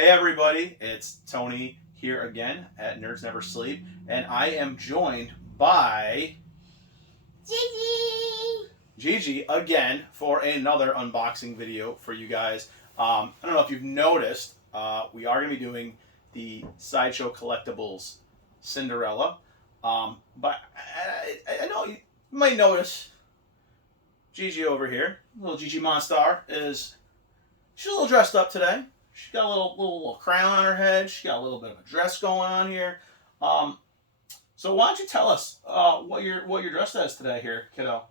Hey everybody, it's Tony here again at Nerds Never Sleep, and I am joined by Gigi again for another unboxing video for you guys. I don't know if you've noticed, we are going to be doing the Sideshow Collectibles Cinderella, but I know you might notice Gigi over here, little Gigi Mon-Star, she's a little dressed up today. She's got a little crown on her head. She's got a little bit of a dress going on here. So why don't you tell us what you're dressed as today here, kiddo?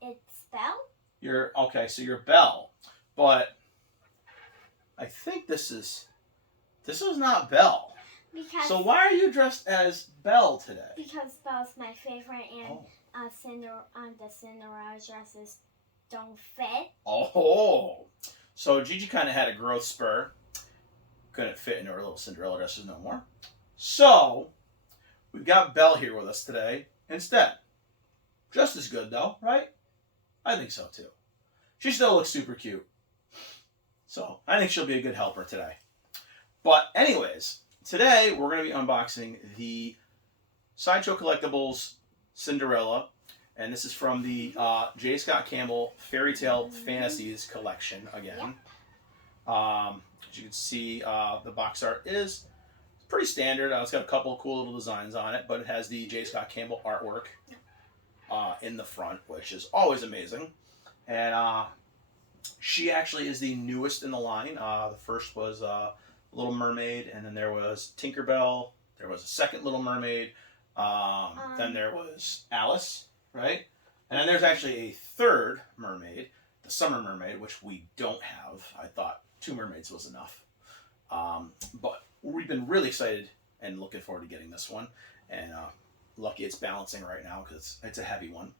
It's Belle. So you're Belle, but I think this is not Belle. So why are you dressed as Belle today? Because Belle's my favorite, and the Cinderella dresses don't fit. Oh. So Gigi kind of had a growth spur. Couldn't fit into her little Cinderella dresses no more. So we've got Belle here with us today instead. Just as good though, right? I think so too. She still looks super cute. So I think she'll be a good helper today. But anyways, today we're going to be unboxing the Sideshow Collectibles Cinderella. And this is from the J. Scott Campbell Fairytale Fantasies collection again. As you can see, the box art is pretty standard. It's got a couple of cool little designs on it, but it has the J. Scott Campbell artwork in the front, which is always amazing. And she actually is the newest in the line. The first was Little Mermaid, and then there was Tinkerbell. There was a second Little Mermaid. Then there was Alice. Right? And then there's actually a third mermaid, the Summer Mermaid, which we don't have. I thought 2 mermaids was enough. But we've been really excited and looking forward to getting this one. And lucky it's balancing right now because it's a heavy one.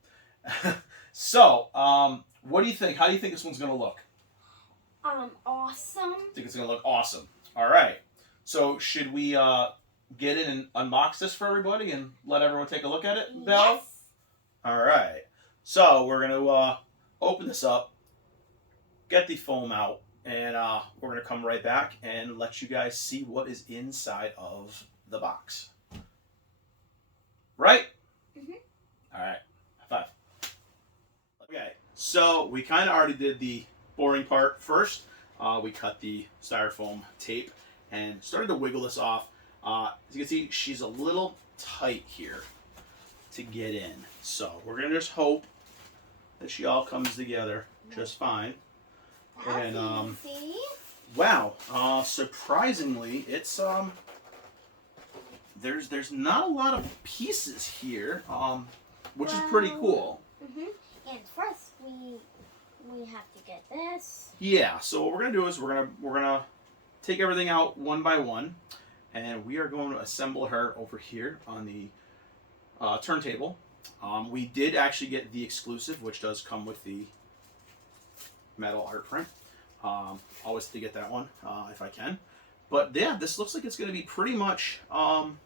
So, what do you think? How do you think this one's going to look? Awesome. I think it's going to look awesome. All right. So, should we get in and unbox this for everybody and let everyone take a look at it, Belle? Yes. All right, so we're going to open this up, get the foam out, and we're going to come right back and let you guys see what is inside of the box. Right? Mm-hmm. All right, high five. Okay, so we kind of already did the boring part first. We cut the styrofoam tape and started to wiggle this off. As you can see, she's a little tight here to get in. So we're going to just hope that she all comes together just fine. That's and easy. Wow, surprisingly, it's there's not a lot of pieces here, which is pretty cool. And first we have to get this. Yeah, so what we're going to do is we're going to take everything out one by one, and we are going to assemble her over here on the turntable. We did actually get the exclusive, which does come with the metal art print. Always to get that one if I can. But yeah, this looks like it's going to be pretty much. I'm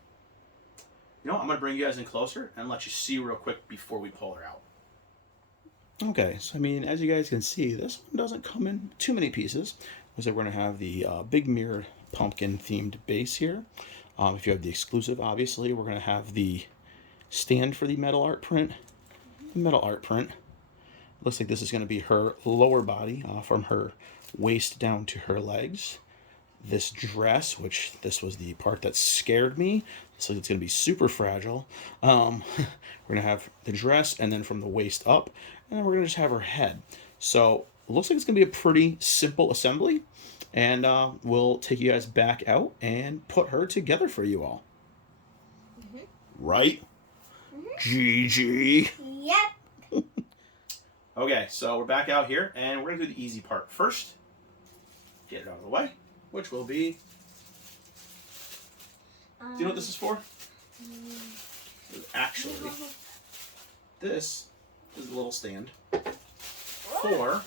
going to bring you guys in closer and let you see real quick before we pull her out. Okay, so I mean, as you guys can see, this one doesn't come in too many pieces. So we're going to have the big mirrored pumpkin themed base here. If you have the exclusive, obviously, we're going to have the stand for the metal art print. Looks like this is going to be her lower body, from her waist down to her legs. This dress, which this was the part that scared me, so it's going to be super fragile. We're going to have the dress, and then from the waist up, and then we're going to just have her head. So it looks like it's going to be a pretty simple assembly, and we'll take you guys back out and put her together for you all. Right? Gigi. Yep. Okay, so we're back out here, and we're going to do the easy part first. Get it out of the way, which will be... do you know what this is for? Actually, this is a little stand for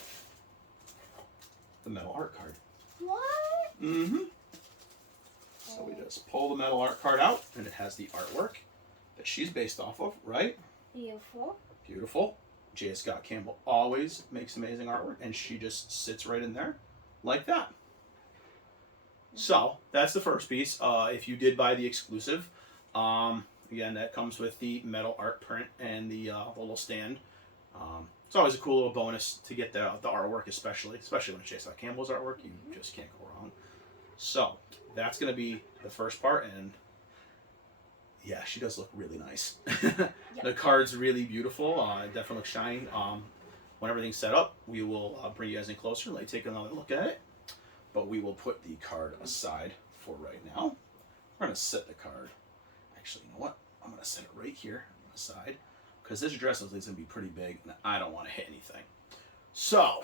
the metal art card. What? Mm-hmm. So we just pull the metal art card out, and it has the artwork that she's based off of, right? Beautiful. Beautiful. J. Scott Campbell always makes amazing artwork, and she just sits right in there like that. So that's the first piece. If you did buy the exclusive, again, that comes with the metal art print and the little stand. It's always a cool little bonus to get the artwork, especially when it checks out Campbell's artwork. You just can't go wrong. So that's going to be the first part, and yeah, she does look really nice. Yep. The card's really beautiful. It definitely looks shiny. When everything's set up, we will bring you guys in closer and let you take another look at it. But we will put the card aside for right now. We're going to set the card. Actually, you know what? I'm going to set it right here on the side, because this dress looks like it's going to be pretty big, and I don't want to hit anything. So,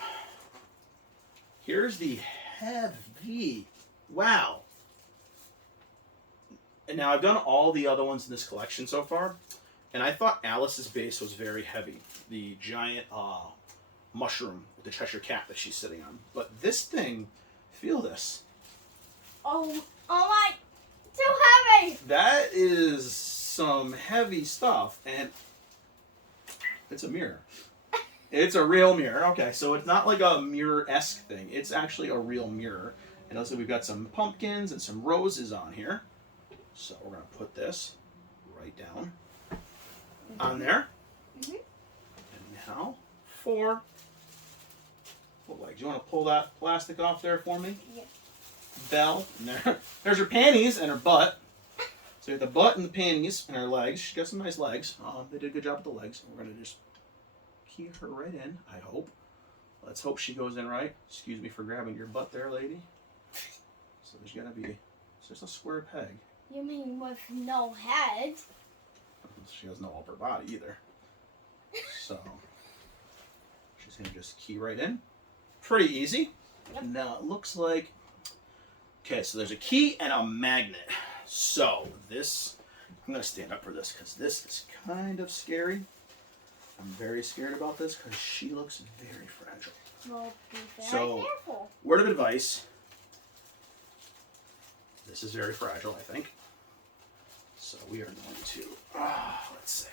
here's the heavy. Wow. And now I've done all the other ones in this collection so far, and I thought Alice's base was very heavy. The giant mushroom with the Cheshire Cat that she's sitting on. But this thing, feel this. Oh my, too heavy. That is some heavy stuff, and it's a mirror. It's a real mirror. Okay, so it's not like a mirror-esque thing. It's actually a real mirror. And also we've got some pumpkins and some roses on here. So we're going to put this right down on there. And now for the legs. You want to pull that plastic off there for me? Yeah. Belle. There's her panties and her butt. So you got the butt and the panties and her legs. She's got some nice legs. They did a good job with the legs. We're going to just key her right in, I hope. Let's hope she goes in right. Excuse me for grabbing your butt there, lady. So there's got to be, it's just a square peg. You mean with no head? She has no upper body either. So she's going to just key right in. Pretty easy. Yep. Now it looks like, okay, so there's a key and a magnet. So this, I'm going to stand up for this because this is kind of scary. I'm very scared about this because she looks very fragile. Well, be very careful. Word of advice, this is very fragile, I think. So we are going to, let's see.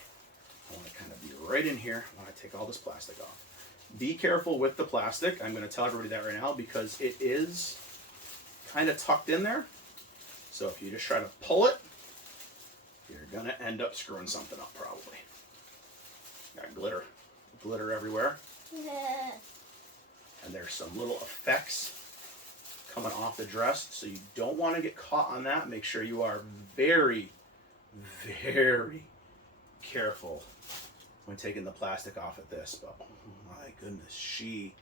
I want to kind of be right in here when I take all this plastic off. Be careful with the plastic. I'm going to tell everybody that right now because it is kind of tucked in there. So if you just try to pull it, you're going to end up screwing something up probably. Got glitter everywhere. Yeah. And there's some little effects coming off the dress, so you don't want to get caught on that. Make sure you are very, very careful when taking the plastic off of this. But oh my goodness, she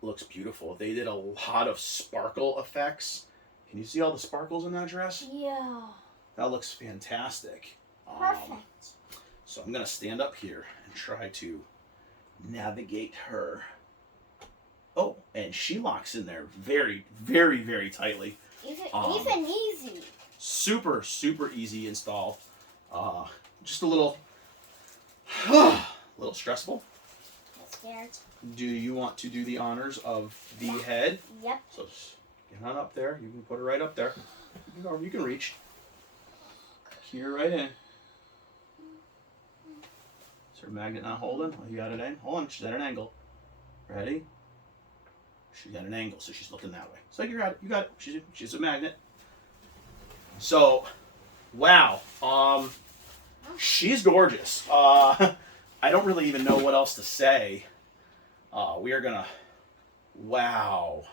looks beautiful. They did a lot of sparkle effects. Can you see all the sparkles in that dress? Yeah. That looks fantastic. Perfect. So I'm going to stand up here and try to navigate her. Oh, and she locks in there very, very, very tightly. Even easy. Super, super easy install. Just a little stressful. I'm scared. Do you want to do the honors of the head? Yep. So get on up there. You can put her right up there. You can reach. Key her right in. Is her magnet not holding? Oh, you got it in? Hold on, she's at an angle. Ready? She's at an angle, so she's looking that way. So you got it. You got it. She's a magnet. So, wow. She's gorgeous. I don't really even know what else to say. We are gonna. Wow.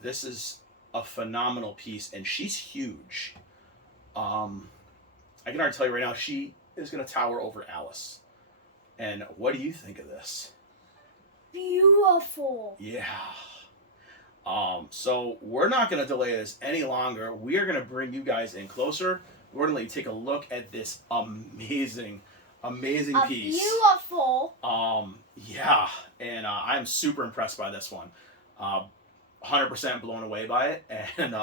This is a phenomenal piece, and she's huge. I can already tell you right now, she is gonna tower over Alice. And what do you think of this? Beautiful. Yeah. So we're not going to delay this any longer. We are going to bring you guys in closer. We're going to let you take a look at this amazing piece. Beautiful. Yeah, and I'm super impressed by this one. 100% blown away by it, and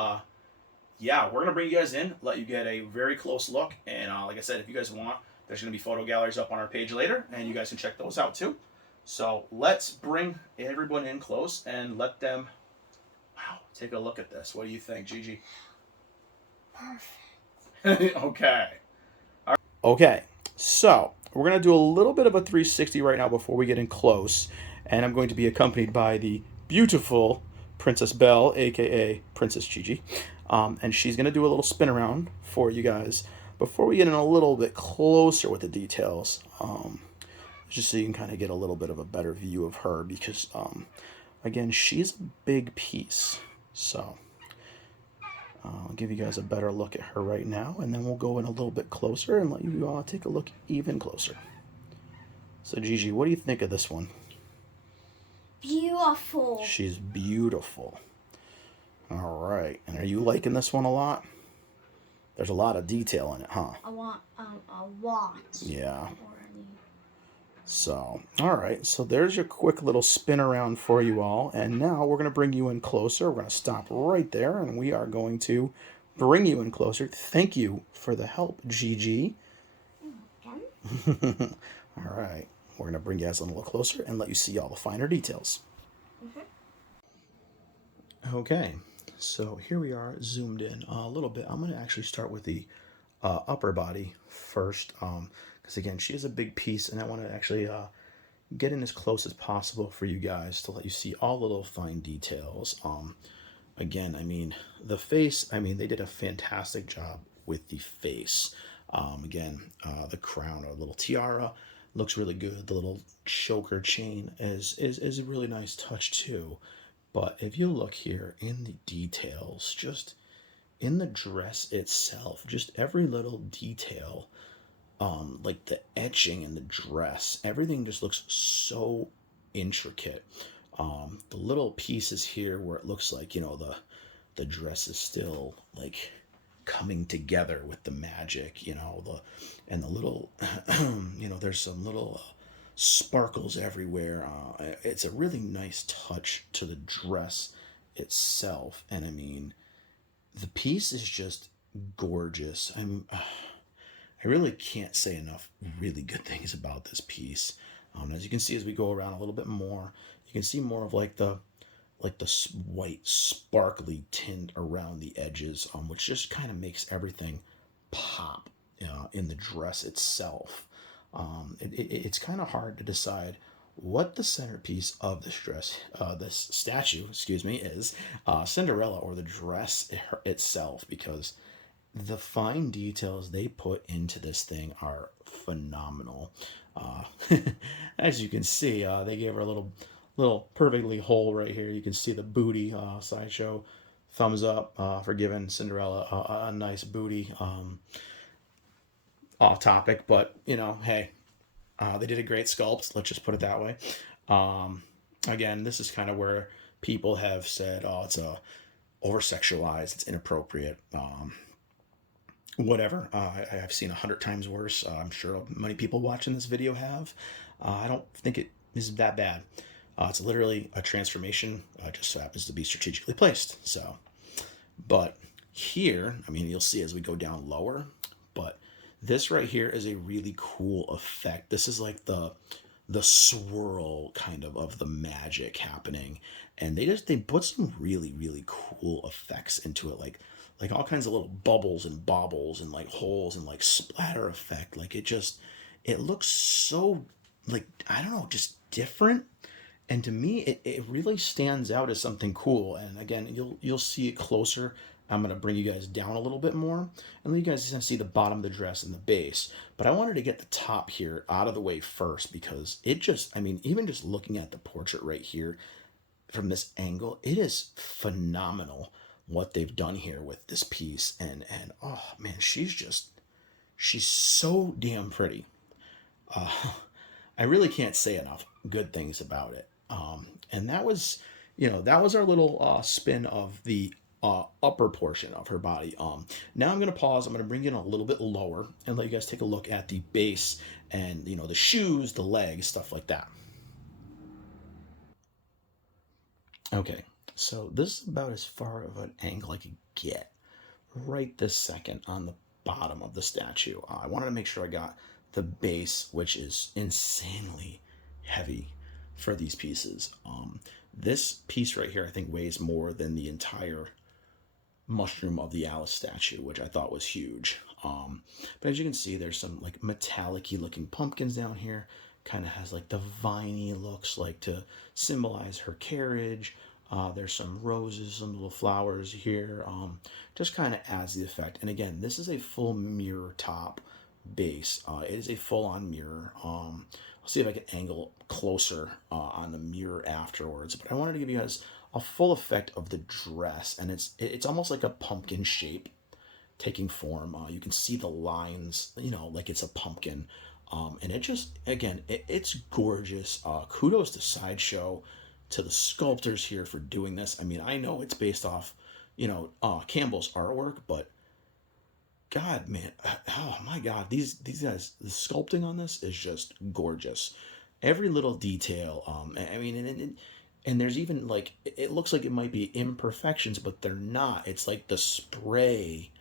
yeah, we're going to bring you guys in, let you get a very close look, and like I said, if you guys want, there's going to be photo galleries up on our page later, and you guys can check those out too. So let's bring everyone in close and let them, take a look at this. What do you think, Gigi? Perfect. Okay. All right. Okay, so we're going to do a little bit of a 360 right now before we get in close, and I'm going to be accompanied by the beautiful Princess Belle, aka Princess Gigi. And she's going to do a little spin around for you guys before we get in a little bit closer with the details. Just so you can kind of get a little bit of a better view of her because, again, she's a big piece. So I'll give you guys a better look at her right now, and then we'll go in a little bit closer and let you take a look even closer. So Gigi, what do you think of this one? Beautiful. She's beautiful. All right. And are you liking this one a lot? There's a lot of detail in it, huh? I want a lot. Yeah. So, all right. So there's your quick little spin around for you all. And now we're going to bring you in closer. We're going to stop right there, and we are going to bring you in closer. Thank you for the help, Gigi. Okay. All right. We're going to bring you guys a little closer and let you see all the finer details. Okay. So here we are zoomed in a little bit. I'm going to actually start with the upper body first. Because again, she is a big piece, and I want to actually get in as close as possible for you guys to let you see all the little fine details. Again, I mean, the face, I mean, they did a fantastic job with the face. Again, the crown or little tiara looks really good. The little choker chain is a really nice touch too. But if you look here in the details, just in the dress itself, just every little detail, like the etching in the dress, everything just looks so intricate. The little pieces here where it looks like, you know, the dress is still like coming together with the magic, you know, and the little, you know, there's some little sparkles everywhere. It's a really nice touch to the dress itself. And I mean, the piece is just gorgeous. I really can't say enough really good things about this piece. As you can see, as we go around a little bit more, you can see more of like the white sparkly tint around the edges, which just kind of makes everything pop in the dress itself. It's kind of hard to decide what the centerpiece of this dress, this statue, excuse me, is, Cinderella or the dress itself, because the fine details they put into this thing are phenomenal. As you can see, they gave her a little perfectly hole right here. You can see the booty. Sideshow thumbs up for giving Cinderella a nice booty. Off topic, but you know, hey, they did a great sculpt. Let's just put it that way. Again, this is kind of where people have said, "Oh, it's over sexualized. It's inappropriate." Whatever. I've seen 100 times worse. I'm sure many people watching this video have. I don't think it is that bad. It's literally a transformation. Just happens to be strategically placed. So, but here, I mean, you'll see as we go down lower, but this right here is a really cool effect. This is like the swirl kind of the magic happening. And they put some really cool effects into it, like all kinds of little bubbles and bobbles and like holes and like splatter effect. Like it looks so, like, I don't know, just different. And to me, it really stands out as something cool. And again, you'll see it closer. I'm going to bring you guys down a little bit more and let you guys see the bottom of the dress and the base. But I wanted to get the top here out of the way first, because it just, I mean, even just looking at the portrait right here from this angle, it is phenomenal what they've done here with this piece. And oh man, she's so damn pretty. I really can't say enough good things about it. And that was our little spin of the upper portion of her body. Now I'm going to pause. I'm going to bring it in a little bit lower and let you guys take a look at the base and, you know, the shoes, the legs, stuff like that. Okay, so this is about as far of an angle I could get right this second on the bottom of the statue. I wanted to make sure I got the base, which is insanely heavy for these pieces. This piece right here, I think, weighs more than the entire mushroom of the Alice statue, which I thought was huge. But as you can see, there's some like metallic-y looking pumpkins down here. Kind of has like the viney looks, like to symbolize her carriage. There's some roses, some little flowers here. Just kind of adds the effect. And again, this is a full mirror top base. It is a full-on mirror. I'll see if I can angle closer on the mirror afterwards. But I wanted to give you guys a full effect of the dress, and it's almost like a pumpkin shape taking form. You can see the lines, like it's a pumpkin. And it just, again, it's gorgeous. Kudos to Sideshow, to the sculptors here for doing this. I mean, I know it's based off, Campbell's artwork, but God, man, oh my God, these guys, the sculpting on this is just gorgeous. Every little detail. I mean, and there's even like it looks like it might be imperfections, but they're not. It's like the spray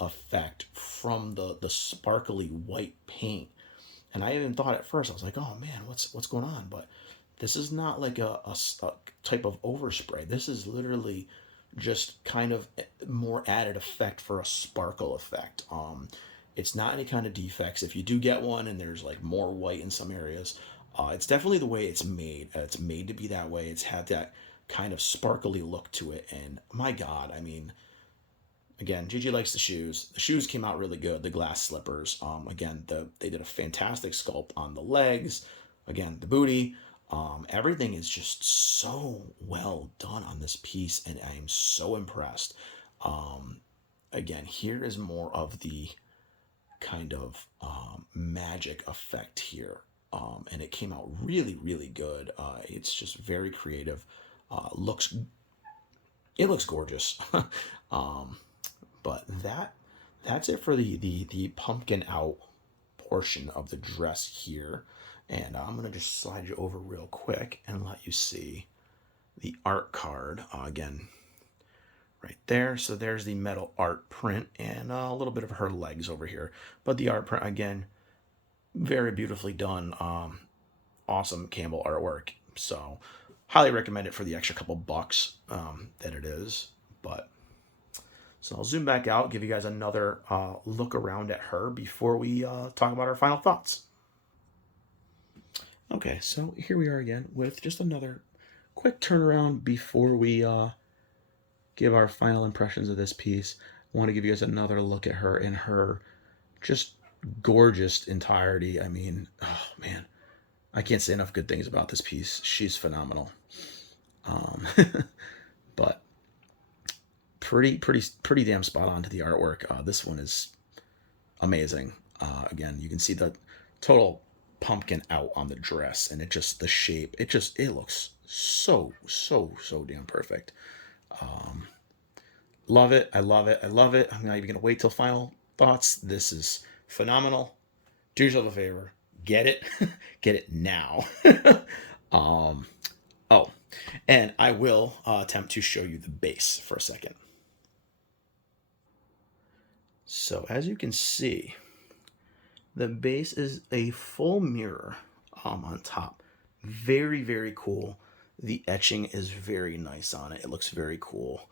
effect from the sparkly white paint. And I even thought at first, I was like, oh man, what's going on? But this is not like a type of overspray. This is literally just kind of more added effect for a sparkle effect. It's not any kind of defects. If you do get one and there's like more white in some areas, it's definitely the way it's made. It's made to be that way. It's had that kind of sparkly look to it. And my God, I mean, again, Gigi likes the shoes. The shoes came out really good. The glass slippers. Again, they did a fantastic sculpt on the legs. Again, the booty. Everything is just so well done on this piece, and I am so impressed. Again, here is more of the kind of magic effect here. And it came out really, really good. It's just very creative. It looks gorgeous. But that's it for the pumpkin out portion of the dress here. And I'm going to just slide you over real quick and let you see the art card. Again, right there. So there's the metal art print and a little bit of her legs over here. But the art print, again, very beautifully done. Awesome Campbell artwork. So highly recommend it for the extra couple bucks that it is. But so I'll zoom back out, give you guys another look around at her before we talk about our final thoughts. Okay, so here we are again with just another quick turnaround before we give our final impressions of this piece. I want to give you guys another look at her in her just gorgeous entirety. I mean, oh man, I can't say enough good things about this piece. She's phenomenal. But pretty damn spot on to the artwork. This one is amazing. Again, you can see the total pumpkin out on the dress, and the shape, it looks so damn perfect. Love it. I love it. I'm not even gonna wait till final thoughts. This is phenomenal. Do yourself a favor, get it. Get it now. Oh, and I will attempt to show you the base for a second. So as you can see, the base is a full mirror on top. Very cool. The etching is very nice on it. It looks very cool.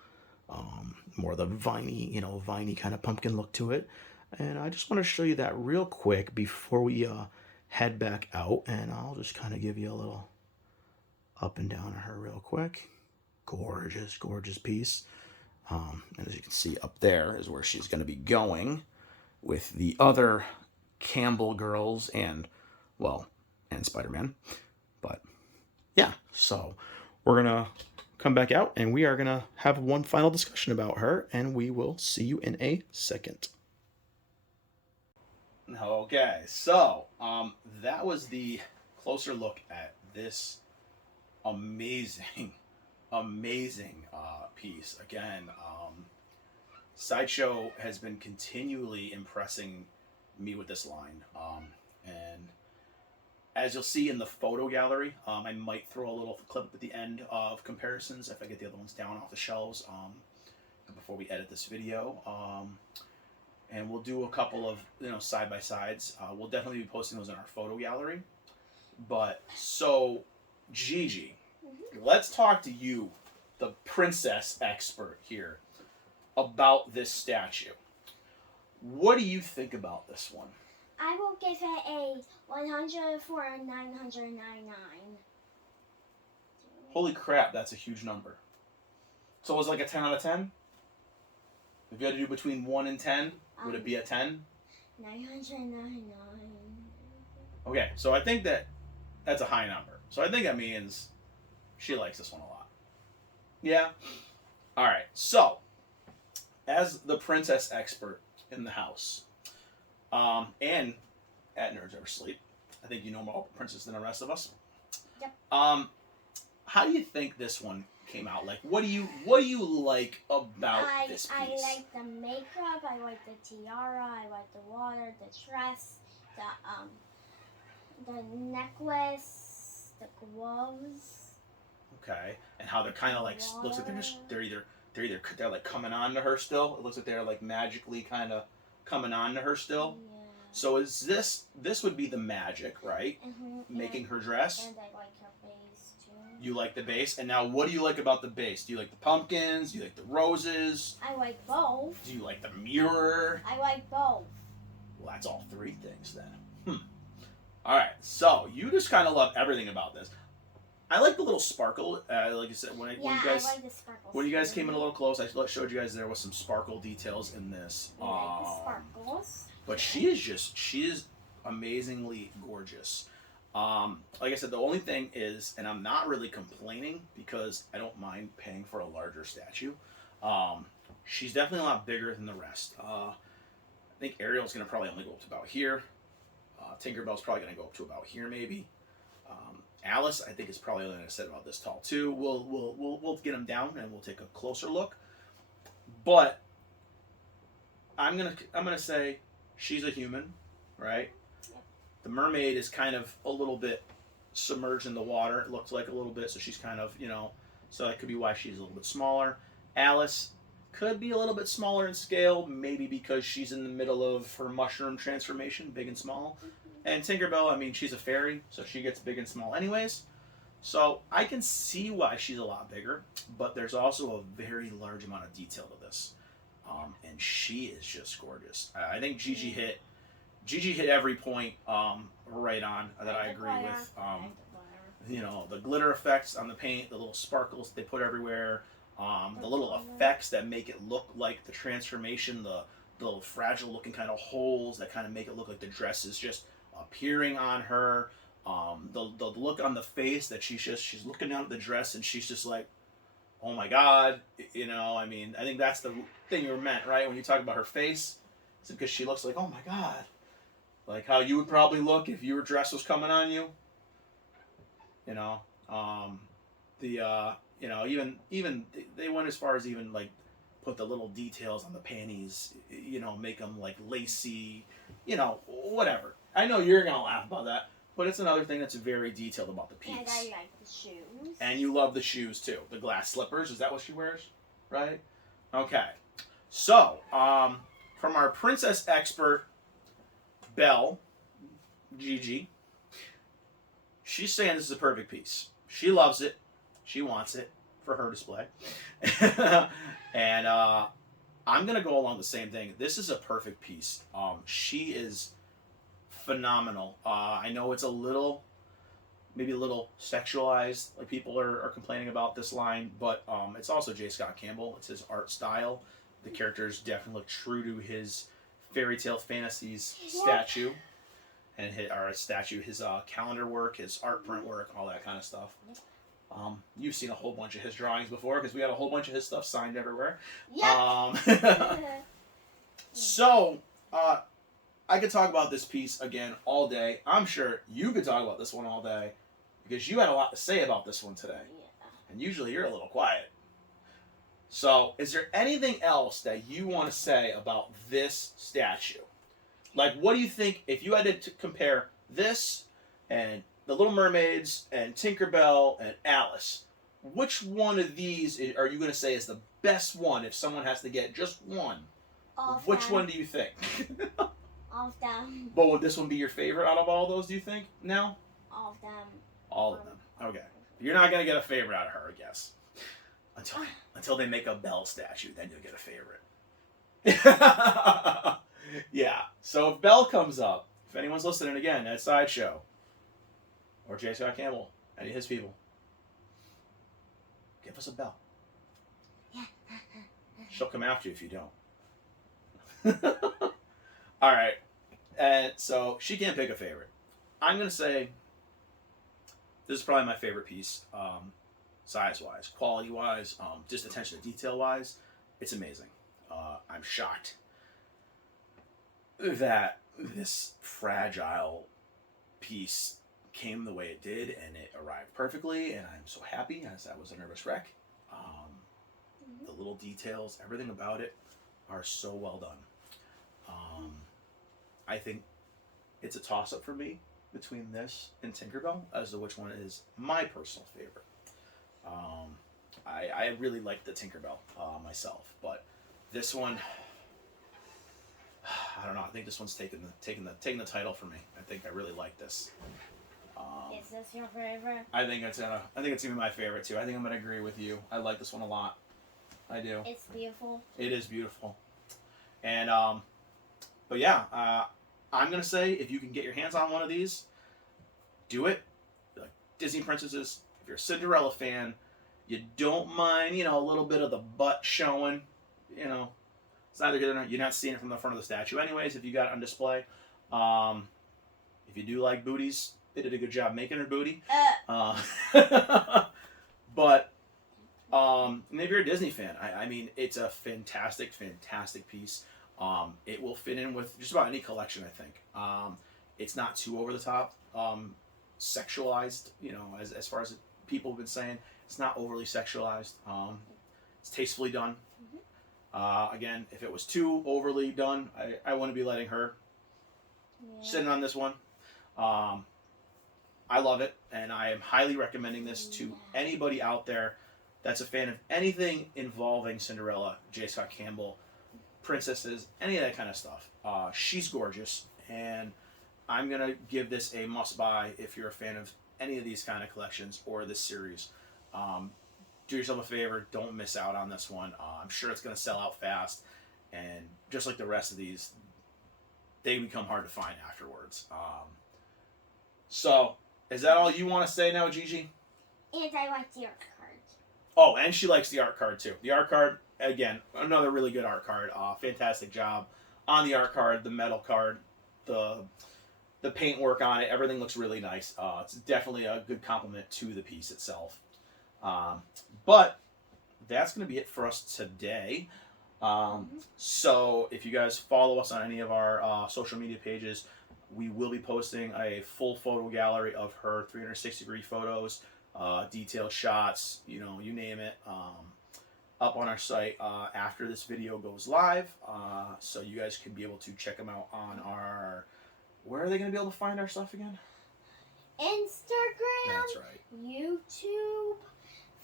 More of the viney kind of pumpkin look to it. And I just want to show you that real quick before we head back out. And I'll just kind of give you a little up and down on her real quick. Gorgeous piece. And as you can see up there is where she's going to be going with the other Campbell girls and Spider-Man. But yeah, so we're going to come back out and we are going to have one final discussion about her, and we will see you in a second. Okay, so that was the closer look at this amazing piece. Again, Sideshow has been continually impressing me with this line, and as you'll see in the photo gallery, I might throw a little clip at the end of comparisons if I get the other ones down off the shelves before we edit this video, and we'll do a couple of side by sides. We'll definitely be posting those in our photo gallery. But so Gigi, let's talk to you, the princess expert here, about this statue. What do you think about this one? I will give it a 100 for $999. Holy crap, that's a huge number. So it was like a 10 out of 10? If you had to do between 1 and 10, would it be a 10? 999. Okay, so I think that's a high number. So I think that means she likes this one a lot. Yeah? Alright, so, as the princess expert in the house, and at Nerds Never Sleep, I think you know more about princess than the rest of us. Yep. How do you think this one came out? Like, what do you like about this piece? I like the makeup. I like the tiara. I like the water, the dress, the necklace, the gloves. Okay, and how they're kind of like looks like they're either like coming on to her still. It looks like they're like magically kind of coming on to her still. Yeah. So is this would be the magic, right? Mm-hmm. Making her dress. And I like her base too. You like the base, and now what do you like about the base? Do you like the pumpkins? Do you like the roses? I like both. Do you like the mirror? I like both. Well, that's all three things then. All right, so you just kind of love everything about this. I like the little sparkle. Like you said, when you guys I like the sparkles. when you guys came in a little close, I showed you guys there was some sparkle details in this. I like the sparkles. But she is amazingly gorgeous. Like I said, the only thing is, and I'm not really complaining because I don't mind paying for a larger statue. She's definitely a lot bigger than the rest. I think Ariel's going to probably only go up to about here. Tinkerbell's probably going to go up to about here, maybe. Alice, I think, is probably only going to sit about this tall too. We'll get them down and we'll take a closer look. But I'm gonna say she's a human, right? Yep. The mermaid is kind of a little bit submerged in the water. It looks like a little bit, so she's kind of, so that could be why she's a little bit smaller. Alice could be a little bit smaller in scale, maybe because she's in the middle of her mushroom transformation, big and small. And Tinkerbell, I mean, she's a fairy, so she gets big and small anyways. So I can see why she's a lot bigger, but there's also a very large amount of detail to this. And she is just gorgeous. I think Gigi hit every point right on that I agree with. The glitter effects on the paint, the little sparkles they put everywhere, the little effects that make it look like the transformation, the little fragile looking kind of holes that kind of make it look like the dress is just appearing on her. The look on the face that she's looking down at the dress and she's just like, oh my God, I mean, I think that's the thing you meant, right? When you talk about her face, it's because she looks like, oh my God, like how you would probably look if your dress was coming on you. Even they went as far as even like put the little details on the panties, make them like lacy, whatever. I know you're gonna laugh about that. But it's another thing that's very detailed about the piece. And I like the shoes. And you love the shoes too. The glass slippers, is that what she wears? Right? Okay. So, from our princess expert, Belle, Gigi, she's saying this is a perfect piece. She loves it. She wants it for her display. And I'm going to go along the same thing. This is a perfect piece. She is phenomenal. I know it's maybe a little sexualized, like people are complaining about this line, but it's also J. Scott Campbell. It's his art style. The characters definitely look true to his Fairytale Fantasies statue, and his calendar work, his art print work, all that kind of stuff. You've seen a whole bunch of his drawings before because we had a whole bunch of his stuff signed everywhere. Yep. So, I could talk about this piece again all day. I'm sure you could talk about this one all day because you had a lot to say about this one today. Yeah. And usually you're a little quiet. So, is there anything else that you want to say about this statue? Like, what do you think, if you had to compare this and the Little Mermaids and Tinkerbell and Alice, which one of these are you going to say is the best one if someone has to get just one? Which one do you think? All of them. But would this one be your favorite out of all those, do you think, now? All of them. All of them. Okay. You're not going to get a favorite out of her, I guess. Until they make a Belle statue, then you'll get a favorite. Yeah. So if Belle comes up, if anyone's listening again at Sideshow, or J. Scott Campbell, any of his people, give us a Belle. Yeah. She'll come after you if you don't. All right. And so she can't pick a favorite. I'm going to say this is probably my favorite piece, size-wise, quality-wise, just attention to detail-wise. It's amazing. I'm shocked that this fragile piece came the way it did, and it arrived perfectly, and I'm so happy, as that was a nervous wreck. The little details, everything about it are so well done. I think it's a toss-up for me between this and Tinkerbell as to which one is my personal favorite. I really like the Tinkerbell myself, but this one, I don't know. I think this one's taking the title for me. I think I really like this. Is this your favorite? I think it's gonna be my favorite too. I think I'm gonna agree with you. I like this one a lot. I do. It's beautiful. It is beautiful, and but yeah, I'm gonna say if you can get your hands on one of these, do it. Like Disney princesses, if you're a Cinderella fan, you don't mind, a little bit of the butt showing, it's neither good or not. You're not seeing it from the front of the statue anyways if you got it on display. If you do like booties, they did a good job making her booty. But if you're a Disney fan, I mean, it's a fantastic, fantastic piece. It will fit in with just about any collection, I think. It's not too over the top, sexualized, as far as people have been saying. It's not overly sexualized. It's tastefully done. Again, if it was too overly done, I wouldn't be letting her sitting on this one. I love it, and I am highly recommending this to anybody out there that's a fan of anything involving Cinderella, J. Scott Campbell, princesses, any of that kind of stuff. She's gorgeous, and I'm going to give this a must-buy if you're a fan of any of these kind of collections or this series. Do yourself a favor, don't miss out on this one. I'm sure it's going to sell out fast, and just like the rest of these, they become hard to find afterwards. So, is that all you want to say now, Gigi? And I like the art card. Oh, and she likes the art card too. The art card, again, another really good art card. Fantastic job on the art card, the metal card, the paint work on it. Everything looks really nice. It's definitely a good compliment to the piece itself. But that's going to be it for us today. So if you guys follow us on any of our social media pages, we will be posting a full photo gallery of her 360-degree photos, detailed shots, you name it, up on our site after this video goes live. So you guys can be able to check them out on our... Where are they going to be able to find our stuff again? Instagram. That's right. YouTube.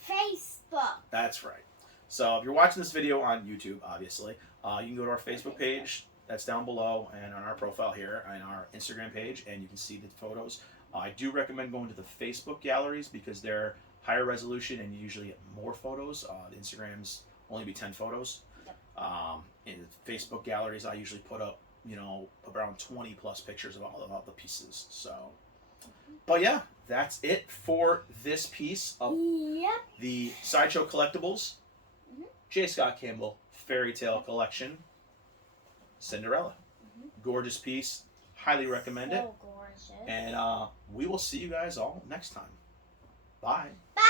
Facebook. That's right. So if you're watching this video on YouTube, obviously, you can go to our Facebook page. That's down below, and on our profile here, and our Instagram page, and you can see the photos. I do recommend going to the Facebook galleries because they're higher resolution and you usually get more photos. The Instagrams only be 10 photos. Yep. In the Facebook galleries, I usually put up, around 20 plus pictures of all the pieces. So, but yeah, that's it for this piece of the Sideshow Collectibles, J. Scott Campbell Fairytale Collection, Cinderella. Gorgeous piece. Highly recommend it. So gorgeous. And we will see you guys all next time. Bye. Bye.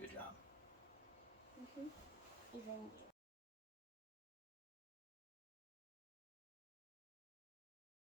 Good job. Even you.